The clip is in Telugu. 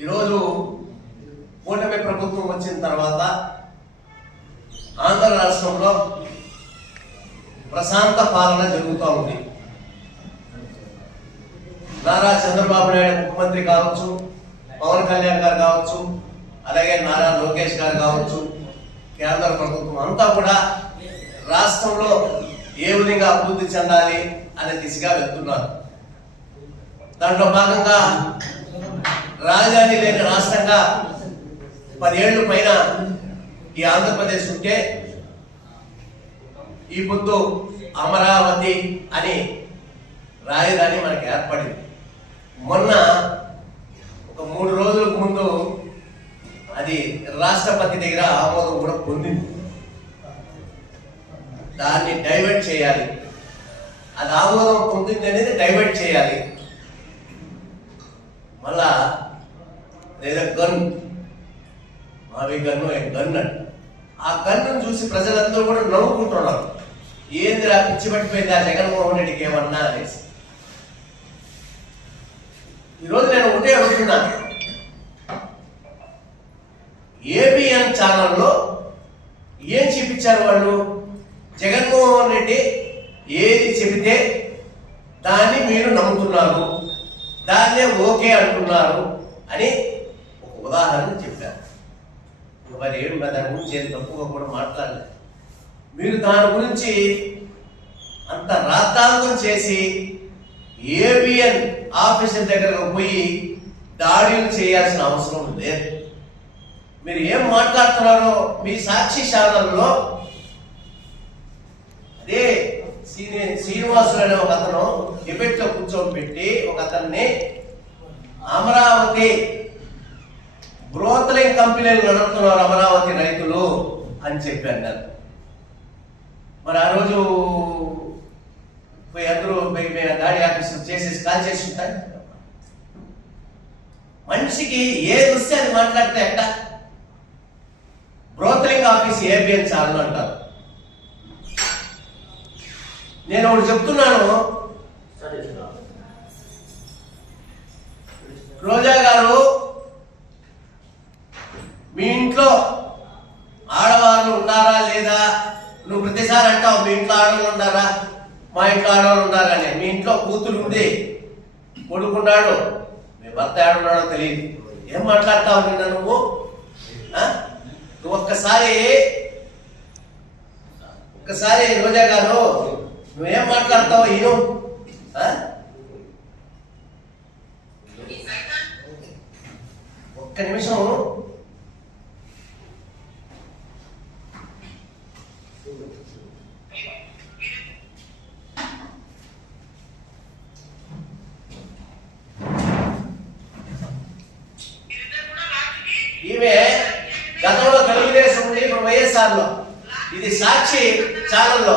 ఈరోజు కూటమి ప్రభుత్వం వచ్చిన తర్వాత ఆంధ్ర రాష్ట్రంలో ప్రశాంత పాలన జరుగుతూ ఉంది. నారా చంద్రబాబు నాయుడు ముఖ్యమంత్రి కావచ్చు, పవన్ కళ్యాణ్ గారు కావచ్చు, అలాగే నారా లోకేష్ గారు కావచ్చు, కేంద్ర ప్రభుత్వం అంతా కూడా రాష్ట్రంలో ఏ విధంగా అభివృద్ధి చెందాలి అనే దిశగా వెళ్తున్నారు. దాంట్లో భాగంగా రాజధాని లేని రాష్ట్రంగా 10 ఏళ్ల పైన ఈ ఆంధ్రప్రదేశ్ ఉంటే ఈ పొద్దు అమరావతి అని రాజధాని మనకి ఏర్పడింది. మొన్న ఒక 3 రోజులకు ముందు అది రాష్ట్రపతి దగ్గర ఆమోదం కూడా పొందింది. దాన్ని డైవర్ట్ చేయాలి. అది ఆమోదం పొందింది అనేది డైవర్ట్ చేయాలి. మళ్ళా లేదా గన్ మావి గన్ను గన్ అంట. ఆ గన్ను చూసి ప్రజలందరూ కూడా నవ్వుకుంటున్నారు. ఏంది ఆ పిచ్చి పట్టిపోయింది ఆ జగన్మోహన్ రెడ్డికి ఏమన్నా అనేసి. ఈరోజు నేను ఒకటే అడుగుతున్నాను, ఏబిఎన్ ఛానల్లో ఏం చూపించారు వాళ్ళు? జగన్మోహన్ రెడ్డి ఏది చెబితే దాన్ని మీరు నమ్ముతున్నారు, దాన్నే ఓకే అంటున్నారు అని ఒక ఉదాహరణ చెప్పారు. మరి ఏం దాని గురించి ఏం తప్పుగా కూడా మాట్లాడలేదు. మీరు దాని గురించి అంత రాద్ధాంతం చేసి ఏబిఎన్ ఆఫీసర్ దగ్గరకు పోయి దాడులు చేయాల్సిన అవసరం లేదు. మీరు ఏం మాట్లాడుతున్నారో మీ సాక్షి ఛానల్లో అదే శ్రీనివాసులు అనే ఒక అతను డిబేట్ లో కూర్చోబెట్టి ఒక అతన్ని అమరావతి బ్రోతలింగ్ కంపెనీలు నడుపుతున్నారు అమరావతి రైతులు అని చెప్పారు. మరి ఆ రోజు అందరూ దాడి ఆఫీసులు చేసేసి కాల్ చేసి ఉంటారు. మనిషికి ఏది వస్తే అది మాట్లాడితే ఎట్ట? బ్రోతలింగ్ ఆఫీస్ ఏబిఎన్ ఛానల్ అంటారు. నేను ఒకటి చెప్తున్నాను, రోజా గారు మీ ఇంట్లో ఆడవాళ్ళు ఉన్నారా లేదా? నువ్వు ప్రతిసారి అంటావు మీ ఇంట్లో ఆడవాళ్ళు ఉన్నారా, మా ఇంట్లో ఆడవాళ్ళు ఉన్నారా అని. మీ ఇంట్లో కూతురు ఉంది, కొడుకున్నాడు, మీ భర్త ఆడున్నాడో తెలియదు. ఏం మాట్లాడతావు నిన్న నువ్వు? నువ్వు ఒక్కసారి రోజా గారు నువ్వేం మాట్లాడతావు? ఈయన ఒక్క నిమిషం ఈమె గతంలో తెలుగుదేశం ఉంది, ఇప్పుడు వైఎస్ఆర్ లో. ఇది సాక్షి ఛానల్లో